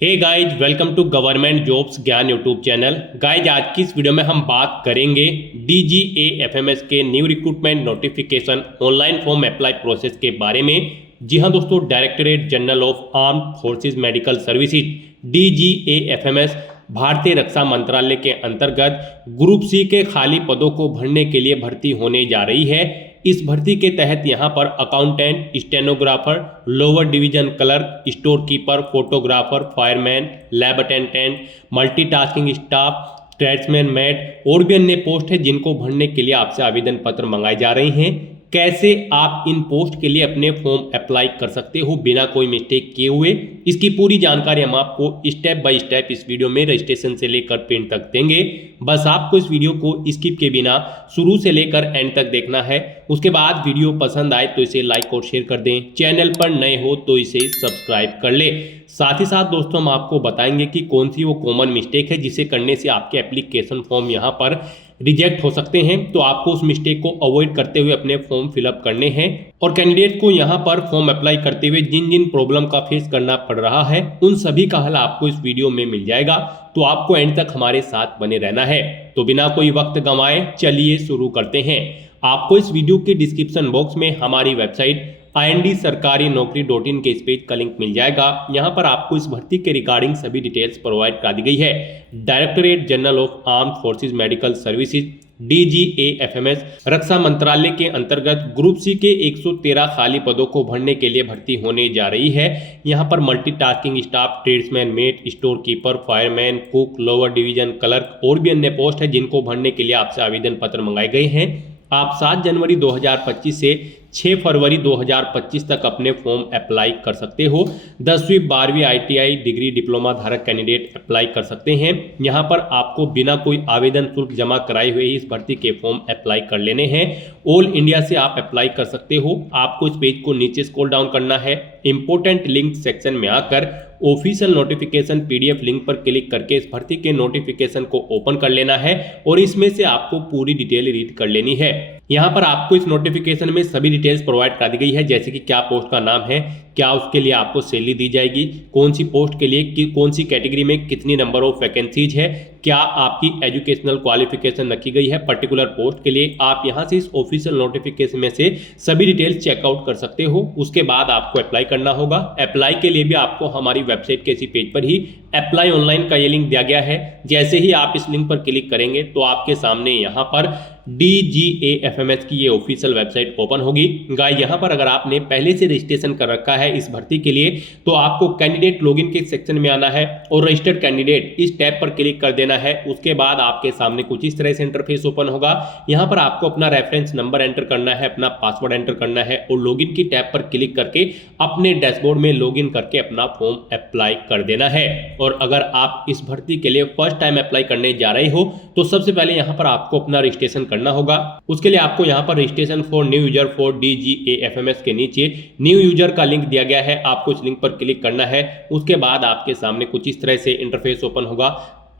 Hey guys, welcome to government jobs Gyan YouTube channel. Guys, आज की इस वीडियो में हम बात करेंगे DGA-FMS के new recruitment notification online form apply process के बारे में। जी हाँ दोस्तों, directorate General of armed forces medical Services DGA-FMS भारतीय रक्षा मंत्रालय के अंतर्गत ग्रुप सी के खाली पदों को भरने के लिए भर्ती होने जा रही है। इस भर्ती के तहत यहाँ पर accountant, stenographer, lower division clerk, store keeper, photographer, fireman, lab attendant, multitasking staff, tradesman, mate और भी अन्य पोस्ट है जिनको भरने के लिए आपसे आवेदन पत्र मंगाए जा रहे हैं। कैसे आप इन पोस्ट के लिए अपने फॉर्म अप्लाई कर सकते हो बिना कोई मिस्टेक किए हुए, इसकी पूरी जानकारी हम आपको स्टेप बाय स्टेप इस वीडियो में रजिस्ट्रेशन से लेकर प्रिंट तक देंगे। बस आपको इस वीडियो को स्किप के बिना शुरू से लेकर एंड तक देखना है। उसके बाद वीडियो पसंद आए तो इसे लाइक और शेयर कर दें। चैनल पर नए हो तो इसे सब्सक्राइब कर ले। साथ ही साथ दोस्तों, हम आपको बताएंगे कि कौन सी वो कॉमन मिस्टेक है जिसे करने से आपके एप्लीकेशन फॉर्म यहाँ पर रिजेक्ट हो सकते हैं। तो आपको उस मिस्टेक को अवॉइड करते हुए अपने फॉर्म फिलअप करने हैं। और कैंडिडेट को यहाँ पर फॉर्म अप्लाई करते हुए जिन जिन प्रॉब्लम का फेस करना पड़ रहा है उन सभी का हल आपको इस वीडियो में मिल जाएगा। तो आपको एंड तक हमारे साथ बने रहना है। तो बिना कोई वक्त गंवाए चलिए शुरू करते हैं। आपको इस वीडियो के डिस्क्रिप्शन बॉक्स में हमारी वेबसाइट IND-sarkari-naukri.in के इस पेज का लिंक मिल जाएगा। यहाँ पर आपको इस भर्ती के रिगार्डिंग सभी डिटेल्स प्रोवाइड करा दी गई है। Directorate General of armed forces medical Services DGA-FMS रक्षा मंत्रालय के अंतर्गत ग्रुप सी के 113 खाली पदों को भरने के लिए भर्ती होने जा रही है। यहाँ पर multitasking staff, tradesman, mate, store keeper, fireman, cook, lower division clerk और भी अन्य पोस्ट है जिनको भरने के लिए आपसे आवेदन पत्र मंगाए गए हैं। आप 7 जनवरी 2025 से 6 फरवरी 2025 तक अपने फॉर्म अप्लाई कर सकते हो। 10वीं 12वीं ITI डिग्री डिप्लोमा धारक कैंडिडेट अप्लाई कर सकते हैं। यहाँ पर आपको बिना कोई आवेदन शुल्क जमा कराए हुए ही इस भर्ती के फॉर्म अप्लाई कर लेने हैं। ऑल इंडिया से आप अप्लाई कर सकते हो। आपको इस पेज को नीचे स्क्रॉल डाउन करना है। इंपोर्टेंट लिंक सेक्शन में आकर ऑफिशियल नोटिफिकेशन PDF लिंक पर क्लिक करके इस भर्ती के नोटिफिकेशन को ओपन कर लेना है और इसमें से आपको पूरी डिटेल रीड कर लेनी है। यहाँ पर आपको इस नोटिफिकेशन में सभी डिटेल्स प्रोवाइड कर दी गई है, जैसे कि क्या पोस्ट का नाम है, क्या उसके लिए आपको सैलरी दी जाएगी, कौन सी पोस्ट के लिए कौन सी कैटेगरी में कितनी नंबर ऑफ वैकेंसीज है, क्या आपकी एजुकेशनल क्वालिफिकेशन रखी गई है पर्टिकुलर पोस्ट के लिए। आप यहाँ से इस ऑफिशियल नोटिफिकेशन में से सभी डिटेल्स चेकआउट कर सकते हो। उसके बाद आपको अप्लाई करना होगा। अप्लाई के लिए भी आपको हमारी वेबसाइट के इसी पेज पर ही अप्लाई ऑनलाइन का ये लिंक दिया गया है। जैसे ही आप इस लिंक पर क्लिक करेंगे तो आपके सामने यहाँ पर DGA-FMS की ये ऑफिशियल वेबसाइट ओपन होगी। गाइस, यहाँ पर अगर आपने पहले से रजिस्ट्रेशन कर रखा है इस भर्ती के लिए तो आपको कैंडिडेट लॉगिन के सेक्शन में आना है और रजिस्टर्ड कैंडिडेट इस टैब पर क्लिक कर देना है। उसके बाद आपके सामने कुछ इस तरह से इंटरफेस ओपन होगा। यहाँ पर आपको अपना रेफरेंस नंबर एंटर करना है, अपना पासवर्ड एंटर करना है और लॉगिन की टैब पर क्लिक करके अपने डैशबोर्ड में लॉगिन करके अपना फॉर्म अप्लाई कर देना है। और अगर आप इस भर्ती के लिए फर्स्ट टाइम अप्लाई करने जा रहे हो तो सबसे पहले यहाँ पर आपको अपना रजिस्ट्रेशन करना होगा। उसके लिए आपको यहाँ पर registration for new user for DGA-FMS के नीचे न्यू यूजर का लिंक दिया गया है। आपको इस लिंक पर क्लिक करना है। उसके बाद आपके सामने कुछ इस तरह से इंटरफेस ओपन होगा।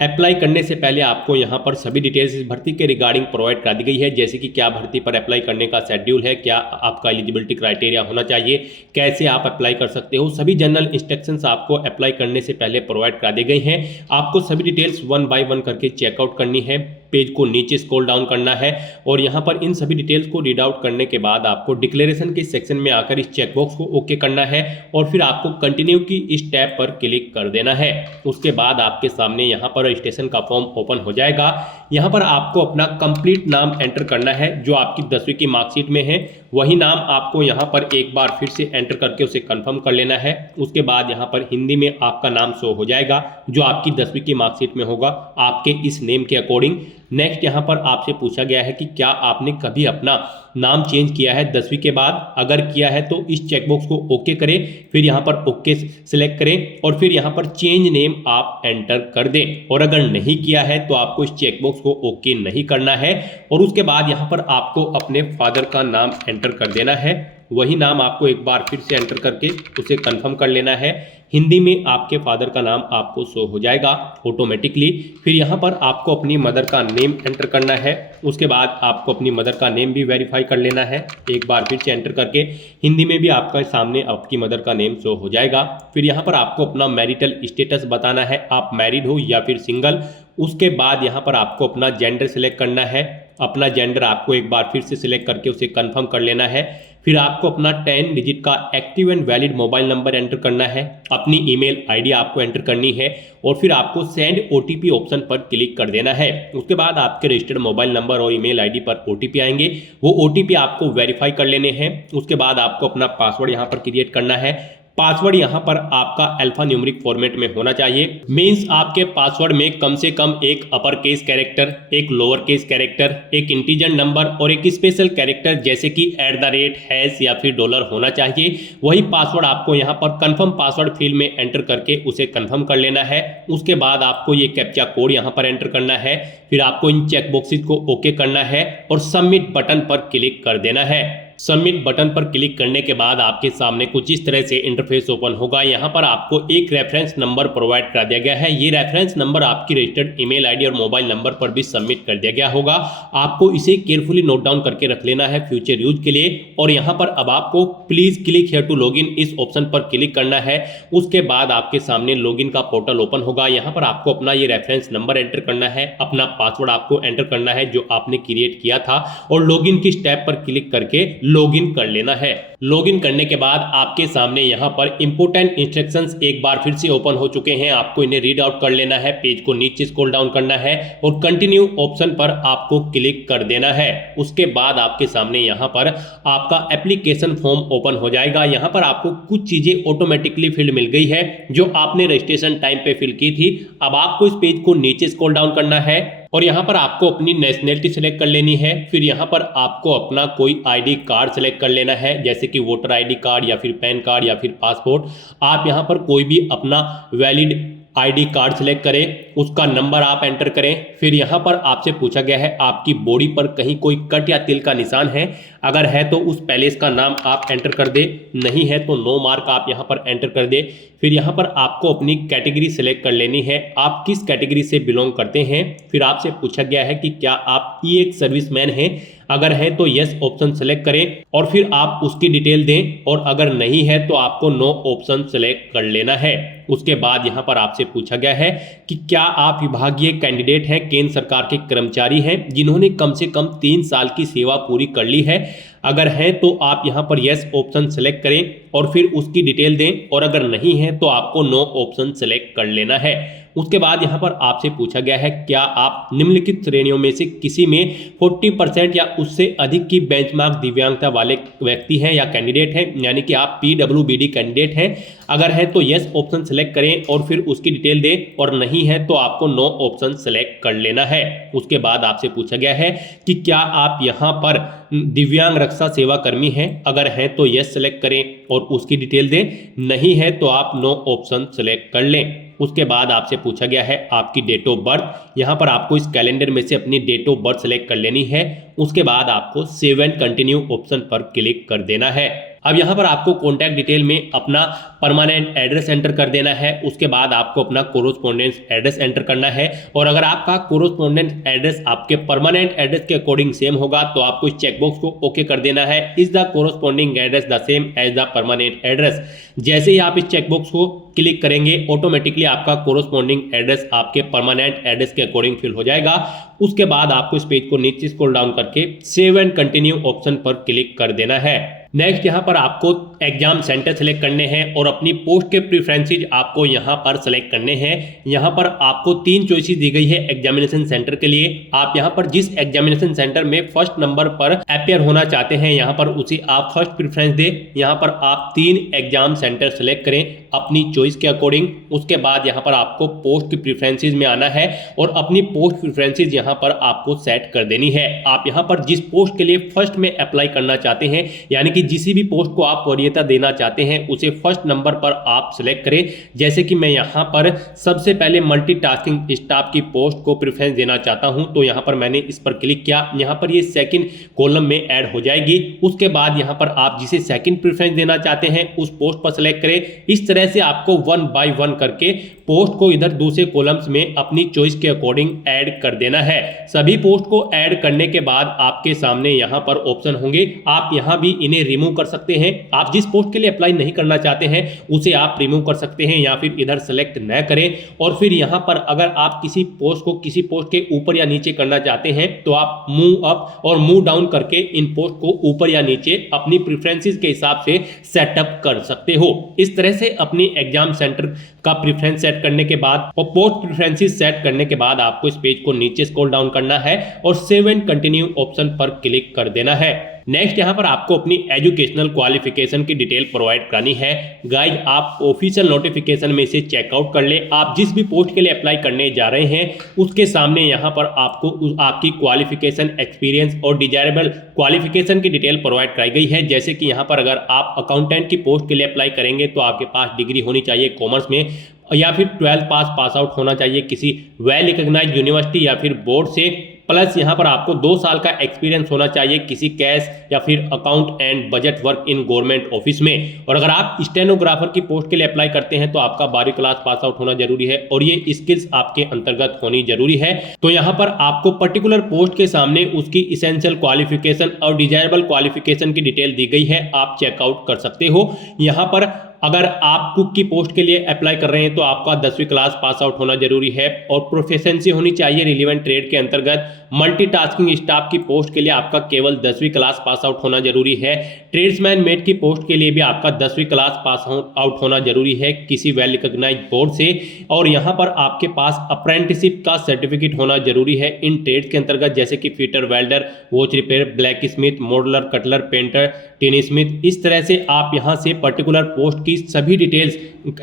अप्लाई करने से पहले आपको यहाँ पर सभी डिटेल्स इस भर्ती के रिगार्डिंग प्रोवाइड करा दी गई है, जैसे कि क्या भर्ती पर अप्लाई करने का शेड्यूल है, क्या आपका एलिजिबिलिटी क्राइटेरिया होना चाहिए, कैसे आप अप्लाई कर सकते हो। सभी जनरल इंस्ट्रक्शंस आपको अप्लाई करने से पहले प्रोवाइड करा दी गई हैं। आपको सभी डिटेल्स 1 बाय 1 करके चेकआउट करनी है। पेज को नीचे स्क्रॉल डाउन करना है और यहाँ पर इन सभी डिटेल्स को रीड आउट करने के बाद आपको डिक्लेरेशन के सेक्शन में आकर इस चेकबॉक्स को ओके करना है और फिर आपको कंटिन्यू की इस टैब पर क्लिक कर देना है। उसके बाद आपके सामने यहाँ पर रजिस्ट्रेशन का फॉर्म ओपन हो जाएगा। यहाँ पर आपको अपना कंप्लीट नाम एंटर करना है जो आपकी 10वीं की मार्कशीट में है। वही नाम आपको यहाँ पर एक बार फिर से एंटर करके उसे कंफर्म कर लेना है। उसके बाद यहाँ पर हिंदी में आपका नाम शो हो जाएगा जो आपकी 10वीं की मार्कशीट में होगा आपके इस नेम के अकॉर्डिंग। नेक्स्ट यहाँ पर आपसे पूछा गया है कि क्या आपने कभी अपना नाम चेंज किया है 10वीं के बाद। अगर किया है तो इस चेकबॉक्स को ओके करें, फिर यहाँ पर ओके सिलेक्ट करें और फिर यहाँ पर चेंज नेम आप एंटर कर दें। और अगर नहीं किया है तो आपको इस चेकबॉक्स को ओके नहीं करना है और उसके बाद यहाँ पर आपको अपने फादर का नाम एंटर कर देना है। वही नाम आपको एक बार फिर से एंटर करके उसे कंफर्म कर लेना है। हिंदी में आपके फादर का नाम आपको शो हो जाएगा ऑटोमेटिकली। फिर यहाँ पर आपको अपनी मदर का नेम एंटर करना है। उसके बाद आपको अपनी मदर का नेम भी वेरीफाई कर लेना है, एक बार फिर से एंटर करके हिंदी में भी आपका सामने आपकी मदर का नेम शो हो जाएगा। फिर यहाँ पर आपको अपना मैरिटल स्टेटस बताना है, आप मैरिड हो या फिर सिंगल। उसके बाद यहाँ पर आपको अपना जेंडर सिलेक्ट करना है, अपना जेंडर आपको एक बार फिर से सिलेक्ट करके उसे कंफर्म कर लेना है। फिर आपको अपना 10 डिजिट का active and valid mobile number enter करना है, अपनी ईमेल आईडी आपको एंटर करनी है और फिर आपको सेंड ओटीपी ऑप्शन पर क्लिक कर देना है। उसके बाद आपके रजिस्टर्ड मोबाइल नंबर और ईमेल आईडी पर ओटीपी आएंगे, वो ओटीपी आपको वेरीफाई कर लेने हैं। उसके बाद आपको अपना पासवर्ड यहाँ पर क्रिएट करना है। पासवर्ड यहाँ पर आपका अल्फा न्यूमेरिक फॉर्मेट में होना चाहिए। मींस आपके पासवर्ड में कम से कम एक अपर केस कैरेक्टर, एक लोअर केस कैरेक्टर, एक इंटीजर नंबर और एक स्पेशल कैरेक्टर जैसे कि @ हैश या फिर डॉलर होना चाहिए। वही पासवर्ड आपको यहाँ पर कंफर्म पासवर्ड फील्ड में एंटर करके उसे कंफर्म कर लेना है। उसके बाद आपको ये कैप्चा कोड यहाँ पर एंटर करना है। फिर आपको इन चेक बॉक्सेस को ओके करना है और सबमिट बटन पर क्लिक कर देना है। सबमिट बटन पर क्लिक करने के बाद आपके सामने कुछ इस तरह से इंटरफेस ओपन होगा। यहाँ पर आपको एक रेफरेंस नंबर प्रोवाइड कर दिया गया है। ये रेफरेंस नंबर आपकी रजिस्टर्ड ईमेल आईडी और मोबाइल नंबर पर भी सबमिट कर दिया गया होगा। आपको इसे केयरफुली नोट डाउन करके रख लेना है फ्यूचर यूज के लिए। और यहाँ पर अब आपको please click here to login इस ऑप्शन पर क्लिक करना है। उसके बाद आपके सामने लॉगिन का पोर्टल ओपन होगा। यहाँ पर आपको अपना ये रेफरेंस नंबर एंटर करना है, अपना पासवर्ड आपको एंटर करना है जो आपने क्रिएट किया था और लॉगिन की स्टेप पर क्लिक करके लॉगिन कर लेना है। लॉगिन करने के बाद आपके सामने यहाँ पर इंपोर्टेंट इंस्ट्रक्शंस एक बार फिर से ओपन हो चुके हैं। आपको इन्हें रीड आउट कर लेना है, पेज को नीचे स्क्रॉल डाउन करना है और कंटिन्यू ऑप्शन पर आपको क्लिक कर देना है। उसके बाद आपके सामने यहाँ पर आपका एप्लीकेशन फॉर्म ओपन हो जाएगा। यहाँ पर आपको कुछ चीजें ऑटोमेटिकली फिल मिल गई है जो आपने रजिस्ट्रेशन टाइम पे फिल की थी। अब आपको इस पेज को नीचे स्क्रॉल डाउन करना है और यहाँ पर आपको अपनी नेशनैलिटी सिलेक्ट कर लेनी है। फिर यहाँ पर आपको अपना कोई आईडी कार्ड सिलेक्ट कर लेना है, जैसे कि वोटर आईडी कार्ड या फिर पैन कार्ड या फिर पासपोर्ट। आप यहाँ पर कोई भी अपना वैलिड आईडी कार्ड सिलेक्ट करें, उसका नंबर आप एंटर करें। फिर यहाँ पर आपसे पूछा गया है आपकी बॉडी पर कहीं कोई कट या तिल का निशान है, अगर है तो उस पैलेस का नाम आप एंटर कर दे, नहीं है तो नो मार्क आप यहाँ पर एंटर कर दे। फिर यहाँ पर आपको अपनी कैटेगरी सिलेक्ट कर लेनी है, आप किस कैटेगरी से बिलोंग करते हैं। फिर आपसे पूछा गया है कि क्या आप एक सर्विसमैन हैं, अगर है तो यस ऑप्शन सेलेक्ट करें और फिर आप उसकी डिटेल दें और अगर नहीं है तो आपको नो ऑप्शन सेलेक्ट कर लेना है। उसके बाद यहाँ पर आपसे पूछा गया है कि क्या आप विभागीय कैंडिडेट हैं, केंद्र सरकार के कर्मचारी हैं जिन्होंने कम से कम 3 साल की सेवा पूरी कर ली है। अगर है तो आप यहाँ पर यस ऑप्शन सेलेक्ट करें और फिर उसकी डिटेल दें और अगर नहीं है तो आपको नो ऑप्शन सेलेक्ट कर लेना है। उसके बाद यहाँ पर आपसे पूछा गया है क्या आप निम्नलिखित श्रेणियों में से किसी में 40% या उससे अधिक की बेंचमार्क दिव्यांगता वाले व्यक्ति हैं या कैंडिडेट हैं, यानी कि आप PWBD कैंडिडेट हैं। अगर है तो यस ऑप्शन सेलेक्ट करें और फिर उसकी डिटेल दें और नहीं है तो आपको नो ऑप्शन सेलेक्ट कर लेना है। उसके बाद आपसे पूछा गया है कि क्या आप यहाँ पर दिव्यांग रक्षा सेवा कर्मी हैं, अगर है तो यस सेलेक्ट करें और उसकी डिटेल दें, नहीं है तो आप नो ऑप्शन सेलेक्ट कर लें। उसके बाद आपसे पूछा गया है आपकी डेट ऑफ बर्थ, यहाँ पर आपको इस कैलेंडर में से अपनी डेट ऑफ बर्थ सेलेक्ट कर लेनी है। उसके बाद आपको सेव एंड कंटिन्यू ऑप्शन पर क्लिक कर देना है। अब यहाँ पर आपको कॉन्टैक्ट डिटेल में अपना परमानेंट एड्रेस एंटर कर देना है। उसके बाद आपको अपना कोरोस्पोंडेंस एड्रेस एंटर करना है और अगर आपका कोरोस्पोंडेंस एड्रेस आपके परमानेंट एड्रेस के अकॉर्डिंग सेम होगा तो आपको इस चेकबॉक्स को ओके कर देना है, is the corresponding address the same as the permanent address. जैसे ही आप इस चेकबॉक्स को क्लिक करेंगे ऑटोमेटिकली आपका कोरोस्पोंडिंग एड्रेस आपके परमानेंट एड्रेस के अकॉर्डिंग फिल हो जाएगा। उसके बाद आपको इस पेज को नीचे स्क्रॉल डाउन करके सेव एंड कंटिन्यू ऑप्शन पर क्लिक कर देना है। नेक्स्ट यहाँ पर आपको एग्जाम सेंटर सेलेक्ट करने हैं और अपनी पोस्ट के प्रेफरेंसेस आपको यहाँ पर सेलेक्ट करने हैं। यहाँ पर आपको 3 चॉइसेस दी गई है एग्जामिनेशन सेंटर के लिए। आप यहाँ पर जिस एग्जामिनेशन सेंटर में फर्स्ट नंबर पर अपेयर होना चाहते हैं यहाँ पर उसे आप फर्स्ट प्रेफरेंस दें। यहाँ पर आप 3 एग्जाम सेंटर सेलेक्ट करें अपनी चॉइस के अकॉर्डिंग। उसके बाद यहाँ पर आपको पोस्ट की प्रेफरेंसेस में आना है और अपनी पोस्ट प्रेफरेंसेस यहाँ पर आपको सेट कर देनी है। आप यहाँ पर जिस पोस्ट के लिए फर्स्ट में अप्लाई करना चाहते हैं, यानी कि जिस भी पोस्ट को आप गोपनीयता देना चाहते हैं उसे फर्स्ट नंबर पर आप सिलेक्ट करें। जैसे कि मैं यहाँ पर सबसे पहले मल्टीटास्किंग स्टाफ की पोस्ट को प्रेफरेंस देना चाहता हूं, तो यहाँ पर मैंने इस पर क्लिक किया। यहाँ पर ये सेकंड कॉलम में ऐड हो जाएगी। उसके बाद यहाँ पर आप जिसे सेकंड प्रेफरेंस देना चाहते हैं उस पोस्ट पर सिलेक्ट करें। इस तरह से आपको 1 बाय 1 करके पोस्ट को इधर दूसरे कॉलम्स में अपनी चॉइस के अकॉर्डिंग ऐड कर देना है। सभी पोस्ट को ऐड करने के बाद आपके सामने यहाँ पर ऑप्शन होंगे, आप यहाँ भी इन्हें रिमूव कर सकते हैं। आप जिस पोस्ट के लिए अप्लाई नहीं करना चाहते हैं उसे आप रिमूव कर सकते हैं या फिर इधर सेलेक्ट न करें। और फिर यहाँ पर अगर आप किसी पोस्ट को किसी पोस्ट के ऊपर या नीचे करना चाहते हैं तो आप मूव अप और मूव डाउन करके इन पोस्ट को ऊपर या नीचे अपनी प्रेफरेंसेस के हिसाब से सेटअप कर सकते हो। इस तरह से अपनी एग्जाम सेंटर का प्रेफरेंस सेट करने के बाद और पोस्ट प्रेफरेंसेस सेट करने के बाद आपको इस पेज को नीचे स्क्रॉल डाउन करना है और सेव एंड कंटिन्यू ऑप्शन पर क्लिक कर देना है। नेक्स्ट यहाँ पर आपको अपनी एजुकेशनल क्वालिफिकेशन की डिटेल प्रोवाइड करानी है। गाइज आप ऑफिशियल नोटिफिकेशन में इसे चेकआउट कर ले। आप जिस भी पोस्ट के लिए अप्लाई करने जा रहे हैं उसके सामने यहाँ पर आपको आपकी क्वालिफिकेशन, एक्सपीरियंस और डिजायरेबल क्वालिफिकेशन की डिटेल प्रोवाइड कराई गई है। जैसे कि यहाँ पर अगर आप अकाउंटेंट की पोस्ट के लिए अप्लाई करेंगे तो आपके पास डिग्री होनी चाहिए कॉमर्स में या फिर 12th पास आउट होना चाहिए किसी वेल रिकॉग्नाइज्ड यूनिवर्सिटी या फिर बोर्ड से, प्लस यहाँ पर आपको 2 साल का एक्सपीरियंस होना चाहिए किसी कैश या फिर account and budget work in government office में। और अगर आप स्टेनोग्राफर की पोस्ट के लिए अप्लाई करते हैं तो आपका 12वीं क्लास पास आउट होना जरूरी है और ये स्किल्स आपके अंतर्गत होनी जरूरी है। तो यहाँ पर आपको पर्टिकुलर पोस्ट के सामने उसकी इसेंशियल क्वालिफिकेशन और डिजायरेबल क्वालिफिकेशन की डिटेल दी गई है, आप चेकआउट कर सकते हो। यहाँ पर अगर आप कुक की पोस्ट के लिए अप्लाई कर रहे हैं तो आपका 10वीं क्लास पास आउट होना जरूरी है और प्रोफिशिएंसी होनी चाहिए रिलेवेंट ट्रेड के अंतर्गत। मल्टीटास्किंग स्टाफ की पोस्ट के लिए आपका केवल 10वीं क्लास पास आउट होना जरूरी है। ट्रेड्समैन मेट की पोस्ट के लिए भी आपका 10वीं क्लास पास आउट होना जरूरी है किसी वेल रिकॉग्नाइज्ड बोर्ड से। और यहाँ पर आपके पास अप्रेंटिसशिप का सर्टिफिकेट होना जरूरी है इन ट्रेड्स के अंतर्गत, जैसे कि fitter, welder, watch repair, blacksmith, modeller, cutler, painter, tinsmith. इस तरह से आप यहाँ से पर्टिकुलर पोस्ट की सभी डिटेल्स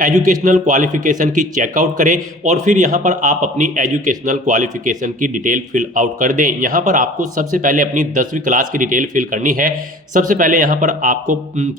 एजुकेशनल क्वालिफिकेशन की चेकआउट करें और फिर यहाँ पर आप अपनी एजुकेशनल क्वालिफिकेशन की डिटेल फिल आउट कर दें। यहाँ पर आपको सबसे पहले अपनी 10वीं क्लास की डिटेल फिल करनी है। सबसे पहले यहाँ पर आपको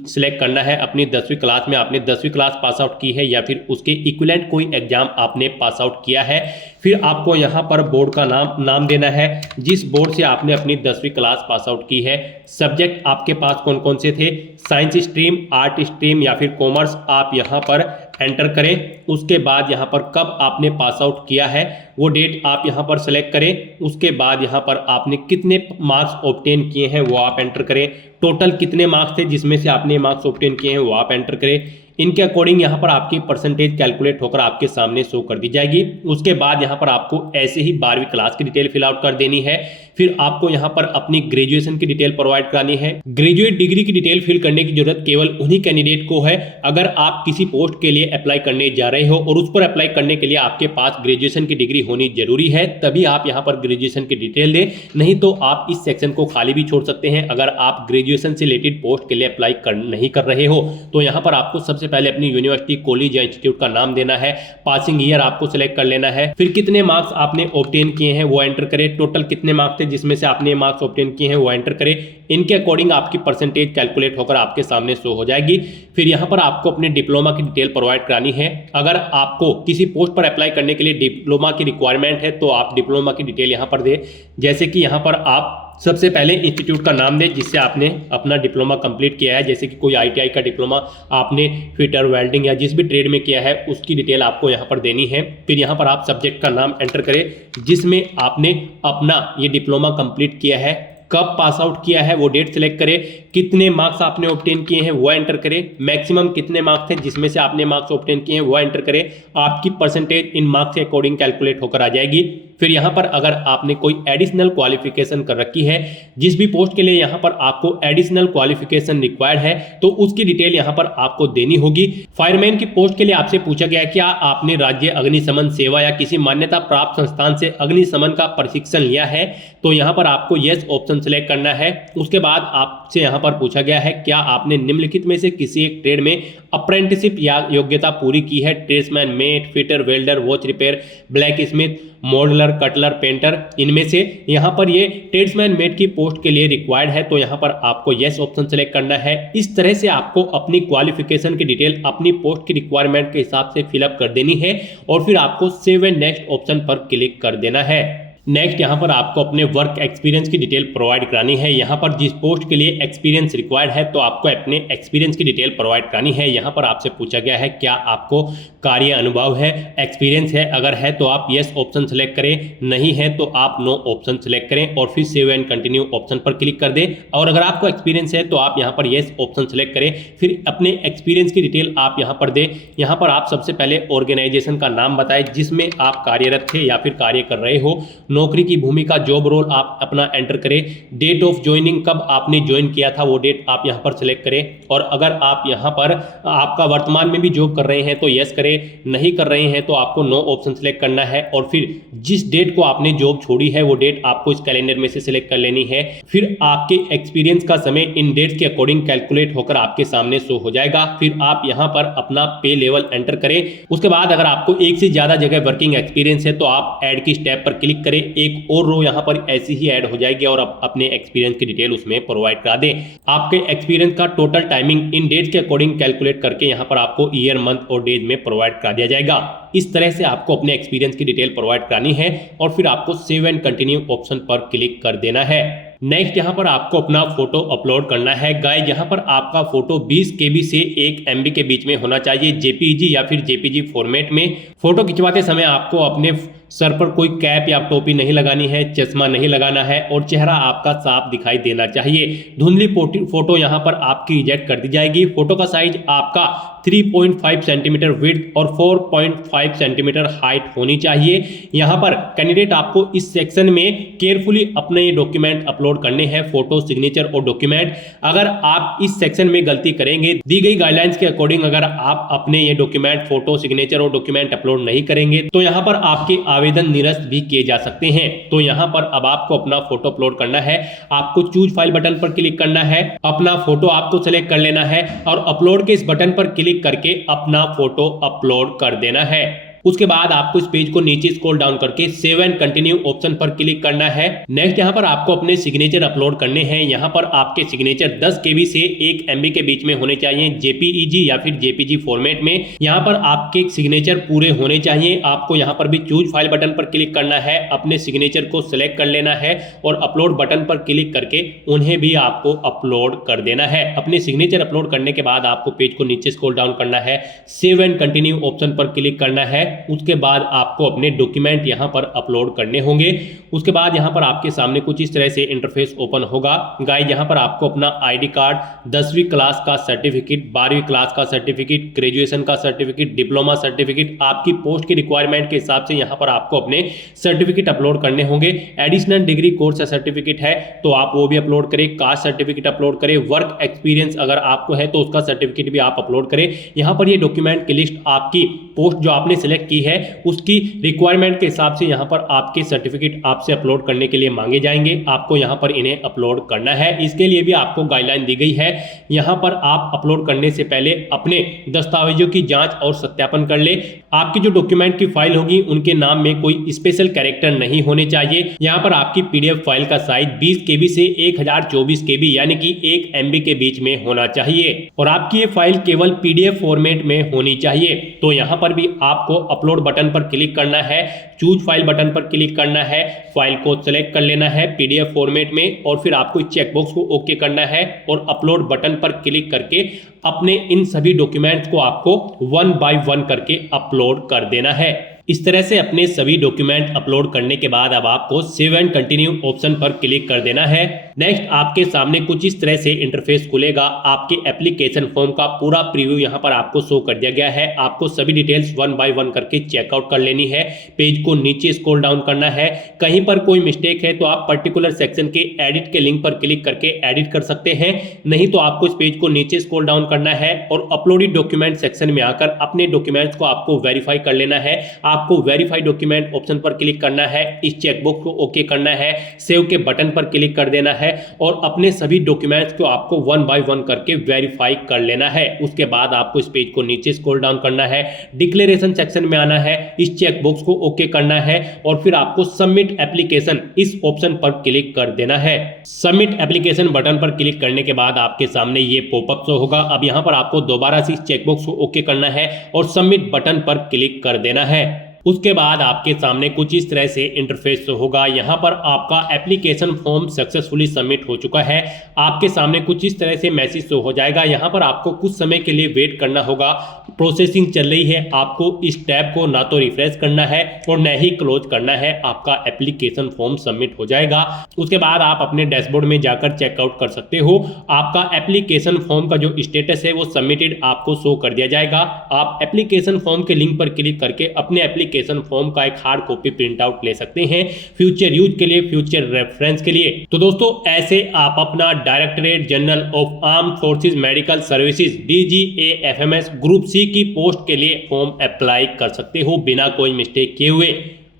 सिलेक्ट करना है अपनी 10वीं क्लास में आपने 10वीं क्लास पास आउट की है या फिर उसके इक्विवेलेंट कोई एग्जाम आपने पास आउट किया है। फिर आपको यहाँ पर बोर्ड का नाम देना है जिस बोर्ड से आपने अपनी 10वीं क्लास पास आउट की है। सब्जेक्ट आपके पास कौन कौन से थे, साइंस स्ट्रीम, आर्ट स्ट्रीम या फिर कॉमर्स, आप यहाँ पर एंटर करें। उसके बाद यहाँ पर कब आपने पास आउट किया है वो डेट आप यहाँ पर सेलेक्ट करें। उसके बाद यहाँ पर आपने कितने मार्क्स ऑब्टेन किए हैं वो आप एंटर करें। टोटल कितने मार्क्स थे जिसमें से आपने मार्क्स ऑब्टेन किए हैं वो आप एंटर करें। इनके अकॉर्डिंग यहाँ पर आपकी परसेंटेज कैलकुलेट होकर आपके सामने शो कर दी जाएगी। उसके बाद यहाँ पर आपको ऐसे ही 12वीं क्लास की डिटेल फिल आउट कर देनी है। फिर आपको यहाँ पर अपनी ग्रेजुएशन की डिटेल प्रोवाइड करानी है। ग्रेजुएट डिग्री की डिटेल फिल करने की जरूरत केवल उन्हीं कैंडिडेट को है अगर आप किसी पोस्ट के लिए अप्लाई करने जा रहे हो और उस पर अप्लाई करने के लिए आपके पास ग्रेजुएशन की डिग्री होनी जरूरी है, तभी आप यहाँ पर ग्रेजुएशन की डिटेल दें। नहीं तो आप इस सेक्शन को खाली भी छोड़ सकते हैं। अगर आप ग्रेजुएशन से रिलेटेड पोस्ट के लिए अप्लाई नहीं कर रहे हो तो यहाँ पर आपको सबसे पहले अपनी यूनिवर्सिटी, कॉलेज या इंस्टीट्यूट का नाम देना है। पासिंग ईयर आपको सिलेक्ट कर लेना है। फिर कितने मार्क्स आपने ऑब्टेन किए हैं वो एंटर करें। टोटल कितने मार्क्स थे जिसमें से आपने मार्क्स ऑब्टेन किए हैं वो एंटर करें। इनके अकॉर्डिंग आपकी परसेंटेज कैलकुलेट होकर आपके सामने शो हो जाएगी। फिर यहाँ पर आपको अपने डिप्लोमा की डिटेल प्रोवाइड करानी है। अगर आपको किसी पोस्ट पर अप्लाई करने के लिए डिप्लोमा की रिक्वायरमेंट है तो आप डिप्लोमा की डिटेल यहाँ पर दें। जैसे कि यहाँ पर आप सबसे पहले इंस्टीट्यूट का नाम दें जिससे आपने अपना डिप्लोमा कंप्लीट किया है। जैसे कि कोई आईटीआई का डिप्लोमा आपने फिटर, वेल्डिंग या जिस भी ट्रेड में किया है उसकी डिटेल आपको यहाँ पर देनी है। फिर यहाँ पर आप सब्जेक्ट का नाम एंटर करें जिसमें आपने अपना ये डिप्लोमा कंप्लीट किया है। कब पास आउट किया है वो डेट सेलेक्ट करें। कितने मार्क्स आपने ऑब्टेन किए हैं वो एंटर करें। मैक्सिमम कितने मार्क्स थे जिसमें से आपने मार्क्स ऑब्टेन किए हैं वो एंटर करें। आपकी परसेंटेज इन मार्क्स के अकॉर्डिंग कैलकुलेट होकर आ जाएगी। फिर यहाँ पर अगर आपने कोई एडिशनल क्वालिफिकेशन कर रखी है, जिस भी पोस्ट के लिए यहाँ पर आपको एडिशनल क्वालिफिकेशन रिक्वायर्ड है तो उसकी डिटेल यहाँ पर आपको देनी होगी। फायरमैन की पोस्ट के लिए आपसे पूछा गया है क्या आपने राज्य अग्निशमन सेवा या किसी मान्यता प्राप्त संस्थान से अग्निशमन का प्रशिक्षण लिया है, तो यहाँ पर आपको यस ऑप्शन सेलेक्ट करना है। उसके बाद आपसे यहाँ पर पूछा गया है क्या आपने निम्नलिखित में से किसी एक ट्रेड में अप्रेंटिसशिप या योग्यता पूरी की है, tradesman, mate, fitter, welder, watch repair, blacksmith, modeller, cutler, painter, इनमें से यहाँ पर ये ट्रेड्समैन मेट की पोस्ट के लिए रिक्वायर्ड है, तो यहाँ पर आपको यस ऑप्शन सेलेक्ट करना है। इस तरह से आपको अपनी क्वालिफिकेशन की डिटेल अपनी पोस्ट की रिक्वायरमेंट के हिसाब से फिलअप कर देनी है और फिर आपको सेव एंड नेक्स्ट ऑप्शन पर क्लिक कर देना है। नेक्स्ट यहाँ पर आपको अपने वर्क एक्सपीरियंस की डिटेल प्रोवाइड करानी है। यहाँ पर जिस पोस्ट के लिए एक्सपीरियंस रिक्वायर्ड है तो आपको अपने एक्सपीरियंस की डिटेल प्रोवाइड करानी है। यहाँ पर आपसे पूछा गया है क्या आपको कार्य अनुभव है, एक्सपीरियंस है, अगर है तो आप यस ऑप्शन सेलेक्ट करें, नहीं है तो आप नो ऑप्शन सेलेक्ट करें और फिर सेव एंड कंटिन्यू ऑप्शन पर क्लिक कर दें। और अगर आपको एक्सपीरियंस है तो आप यहाँ पर यस ऑप्शन सेलेक्ट करें, फिर अपने एक्सपीरियंस की डिटेल आप यहाँ पर दें। यहाँ पर आप सबसे पहले ऑर्गेनाइजेशन का नाम बताएं जिसमें आप कार्यरत थे या फिर कार्य कर रहे हो, नौकरी की भूमिका, जॉब रोल आप अपना एंटर करें, डेट ऑफ ज्वाइनिंग, कब आपने ज्वाइन किया था वो डेट आप यहाँ पर सिलेक्ट करें। और अगर आप यहाँ पर आपका वर्तमान में भी जॉब कर रहे हैं तो यस करें, नहीं कर रहे हैं तो आपको नो ऑप्शन सिलेक्ट करना है और फिर जिस डेट को आपने जॉब छोड़ी है वो डेट आपको इस कैलेंडर में से सिलेक्ट कर लेनी है। फिर आपके एक्सपीरियंस का समय इन डेट्स के अकॉर्डिंग कैलकुलेट होकर आपके सामने शो हो जाएगा। फिर आप यहाँ पर अपना पे लेवल एंटर करें। उसके बाद अगर आपको एक से ज्यादा जगह वर्किंग एक्सपीरियंस है तो आप ऐड की स्टेप पर क्लिक करें, एक और रो यहाँ पर ऐसी ही ऐड हो जाएगी और आप अपने एक्सपीरियंस की डिटेल उसमें प्रोवाइड करा दें। आपके एक्सपीरियंस का टोटल टाइमिंग इन डेट्स के अकॉर्डिंग कैलकुलेट करके यहाँ पर आपको ईयर, मंथ और डेज में प्रोवाइड करा दिया जाएगा। इस तरह से आपको अपने एक्सपीरियंस की डिटेल प्रोवाइड करानी है और फिर आपको सेव एंड कंटिन्यू ऑप्शन पर क्लिक कर देना है। नेक्स्ट यहाँ पर आपको अपना फोटो अपलोड करना है। गाइस यहाँ पर आपका फोटो 20 KB से 1 MB के बीच में होना चाहिए, JPEG या फिर JPG फॉर्मेट में। फोटो खिंचवाते समय आपको अपने सर पर कोई कैप या टोपी नहीं लगानी है, चश्मा नहीं लगाना है और चेहरा आपका साफ दिखाई देना चाहिए। धुंधली फोटो यहाँ पर आपकी रिजेक्ट कर दी जाएगी। फोटो का साइज आपका 3.5 सेंटीमीटर विड्थ और 4.5 सेंटीमीटर हाइट होनी चाहिए। यहाँ पर कैंडिडेट आपको इस सेक्शन में केयरफुली अपने डॉक्यूमेंट अपलोड करने हैं, फोटो, सिग्नेचर और डॉक्यूमेंट। अगर आप इस सेक्शन में गलती करेंगे, दी गई गाइडलाइंस के अकॉर्डिंग अगर आप अपने ये डॉक्यूमेंट, फोटो, सिग्नेचर और डॉक्यूमेंट अपलोड नहीं करेंगे तो यहाँ पर आपके आवेदन निरस्त भी किए जा सकते हैं। तो यहाँ पर अब आपको अपना फोटो अपलोड करना है। आपको चूज फाइल बटन पर क्लिक करना है, अपना फोटो आपको सेलेक्ट कर लेना है और अपलोड के इस बटन पर क्लिक करके अपना फोटो अपलोड कर देना है। उसके बाद आपको इस पेज को नीचे स्क्रॉल डाउन करके सेव एंड कंटिन्यू ऑप्शन पर क्लिक करना है। नेक्स्ट यहाँ पर आपको अपने सिग्नेचर अपलोड करने हैं। यहाँ पर आपके सिग्नेचर 10 KB से 1 MB के बीच में होने चाहिए, JPEG या फिर JPG फॉर्मेट में। यहाँ पर आपके सिग्नेचर पूरे होने चाहिए। आपको यहाँ पर भी चूज फाइल बटन पर क्लिक करना है, अपने सिग्नेचर को सिलेक्ट कर लेना है और अपलोड बटन पर क्लिक करके उन्हें भी आपको अपलोड कर देना है। अपने सिग्नेचर अपलोड करने के बाद आपको पेज को नीचे स्क्रॉल डाउन करना है, सेव एंड कंटिन्यू ऑप्शन पर क्लिक करना है। उसके बाद आपको अपने डॉक्यूमेंट यहां पर अपलोड करने होंगे। उसके बाद यहां पर आपके सामने कुछ इस तरह से इंटरफेस ओपन होगा। गाइस यहां पर आपको अपना ID कार्ड, 10वीं क्लास का सर्टिफिकेट, 12वीं क्लास का सर्टिफिकेट, ग्रेजुएशन का सर्टिफिकेट, डिप्लोमा सर्टिफिकेट, आपकी पोस्ट की रिक्वायरमेंट के हिसाब से यहां पर आपको अपने सर्टिफिकेट अपलोड करने होंगे। एडिशनल डिग्री कोर्स या सर्टिफिकेट है तो आप वो भी अपलोड करें, कास्ट सर्टिफिकेट अपलोड करें, वर्क एक्सपीरियंस अगर आपको है तो उसका सर्टिफिकेट भी आप अपलोड करें। यहां पर ये डॉक्यूमेंट की लिस्ट आपकी पोस्ट जो आपने सिलेक्ट की है उसकी रिक्वायरमेंट के हिसाब से यहां पर आपके सर्टिफिकेट आपसे अपलोड करने के लिए मांगे जाएंगे। आपको यहां पर इन्हें अपलोड करना है। इसके लिए भी आपको गाइडलाइन दी गई है। यहां पर आप अपलोड करने से पहले अपने दस्तावेजों की जांच और सत्यापन कर ले। आपकी जो डॉक्यूमेंट की फाइल होगी उनके नाम में कोई स्पेशल कैरेक्टर नहीं होने चाहिए। यहां पर आपकी PDF फाइल का साइज 20 KB से 1024 KB यानी कि 1 MB के बीच में होना चाहिए और आपकी ये फाइल केवल PDF फॉर्मेट में होनी चाहिए। तो यहां पर भी आपको अपलोड बटन पर क्लिक करना है, चूज फाइल बटन पर क्लिक करना है, फाइल को सेलेक्ट कर लेना है PDF फॉर्मेट में और फिर आपको इस चेकबॉक्स को ओके करना है और अपलोड बटन पर क्लिक करके अपने इन सभी डॉक्यूमेंट्स को आपको 1 बाय 1 करके अपलोड कर देना है। इस तरह से अपने सभी डॉक्यूमेंट अपलोड करने के बाद अब आपको सेव एंड कंटिन्यू ऑप्शन पर क्लिक कर देना है। नेक्स्ट आपके सामने कुछ इस तरह से इंटरफेस खुलेगा। आपके एप्लीकेशन फॉर्म का पूरा प्रीव्यू यहाँ पर आपको शो कर दिया गया है। आपको सभी डिटेल्स 1 बाय 1 करके चेकआउट कर लेनी है। पेज को नीचे स्क्रॉल डाउन करना है। कहीं पर कोई मिस्टेक है तो आप पर्टिकुलर सेक्शन के एडिट के लिंक पर क्लिक करके एडिट कर सकते हैं, नहीं तो आपको इस पेज को नीचे स्क्रॉल डाउन करना है और अपलोडेड डॉक्यूमेंट सेक्शन में आकर अपने डॉक्यूमेंट्स को आपको वेरीफाई कर लेना है। आपको वेरीफाई डॉक्यूमेंट ऑप्शन पर क्लिक करना है, इस चेकबॉक्स को ओके करना है, सेव के बटन पर क्लिक कर देना है और अपने सभी डॉक्यूमेंट्स को आपको वन बाय वन करके वेरीफाई कर लेना है। उसके बाद आपको इस पेज को नीचे स्क्रॉल डाउन करना है, डिक्लेरेशन सेक्शन में आना है, इस चेकबॉक्स को ओके करना है और फिर आपको सबमिट एप्लीकेशन इस ऑप्शन पर क्लिक कर देना है। सबमिट एप्लीकेशन बटन पर क्लिक करने के बाद आपके सामने ये पॉपअप शो होगा। अब यहां पर आपको दोबारा से इस चेकबॉक्स को ओके करना है और सबमिट बटन पर क्लिक कर देना है। उसके बाद आपके सामने कुछ इस तरह से इंटरफेस होगा। यहाँ पर आपका एप्लीकेशन फॉर्म सक्सेसफुली सबमिट हो चुका है। आपके सामने कुछ इस तरह से मैसेज शो हो जाएगा। यहाँ पर आपको कुछ समय के लिए वेट करना होगा, प्रोसेसिंग चल रही है। आपको इस टैब को ना तो रिफ्रेश करना है और न ही क्लोज करना है, आपका एप्लीकेशन फॉर्म सबमिट हो जाएगा। उसके बाद आप अपने डैशबोर्ड में जाकर चेकआउट कर सकते हो। आपका एप्लीकेशन फॉर्म का जो स्टेटस है वो सबमिटेड आपको शो कर दिया जाएगा। आप एप्लीकेशन फॉर्म के लिंक पर क्लिक करके अपने एप्लीकेशन फॉर्म का एक हार्ड कॉपी प्रिंट आउट ले सकते हैं फ्यूचर यूज के लिए, फ्यूचर रेफरेंस के लिए। तो दोस्तों ऐसे आप अपना Directorate General of Armed Forces Medical Services DGA-FMS group C की पोस्ट के लिए फॉर्म अप्लाई कर सकते हो बिना कोई मिस्टेक किए हुए।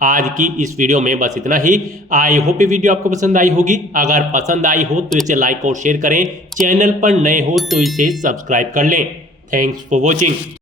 आज की इस वीडियो में बस इतना ही। आई होप ये वीडियो आपको पसंद आई होगी। अगर पसंद आई हो तो इसे लाइक और शेयर करें, चैनल पर नए हो तो इसे सब्सक्राइब कर लें। Thanks for watching.